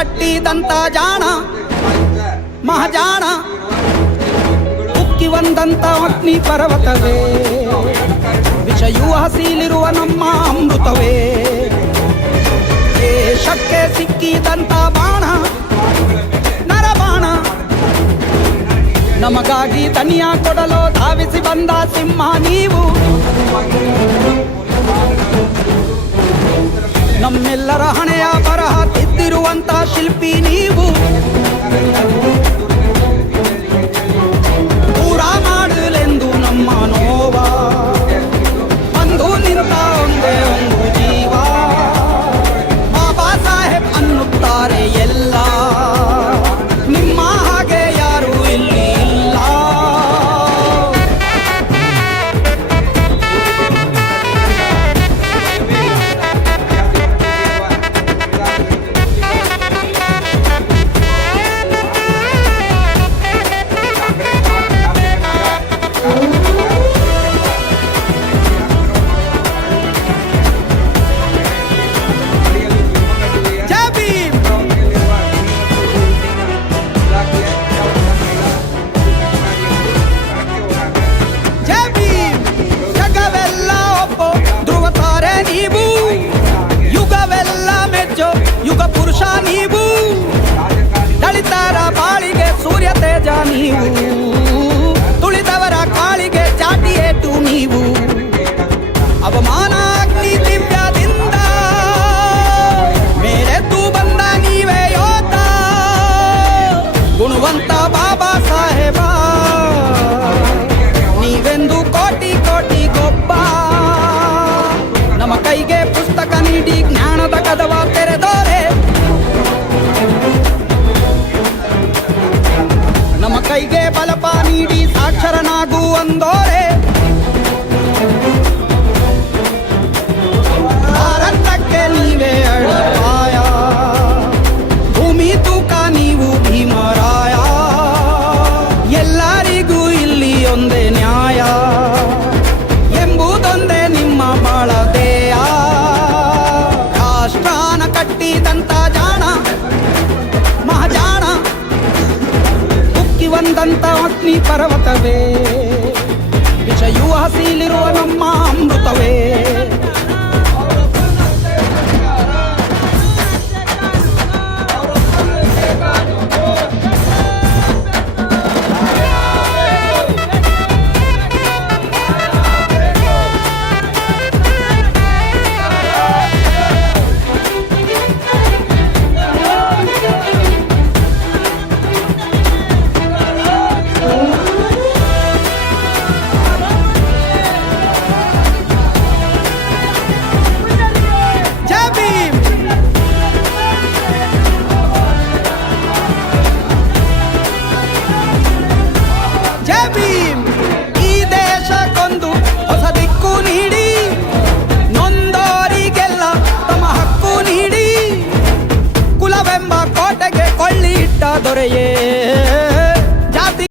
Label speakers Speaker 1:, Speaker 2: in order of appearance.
Speaker 1: ಕಟ್ಟಿದಂತ ಜಾಣ, ಮಹಾಜಾಣ, ಉಕ್ಕಿ ಬಂದಂತ ಅಗ್ನಿ ಪರ್ವತವೇ. ವಿಷಯೂ ಹಸಿಲಿರುವ ನಮ್ಮ ಅಮೃತವೇ. ದೇಶಕ್ಕೆ ಸಿಕ್ಕಿದಂತ ಬಾಣ, ನರಬಾಣ. ನಮಗಾಗಿ ತನಿಯ ಕೊಡಲು ಧಾವಿಸಿ ಬಂದ ಸಿಂಹ ನೀವು. ಕೋಟಿ ಕೋಟಿ ಗೊಬ್ಬ. ನಮ್ಮ ಕೈಗೆ ಪುಸ್ತಕ ನೀಡಿ ಜ್ಞಾನದ ಕದವಾರ್ತೆ ಪರ್ವತವೇ ವಿಷಯುವಾಸೀಲಿರುವ ನಮ್ಮ ಅಮೃತವೇ முறையே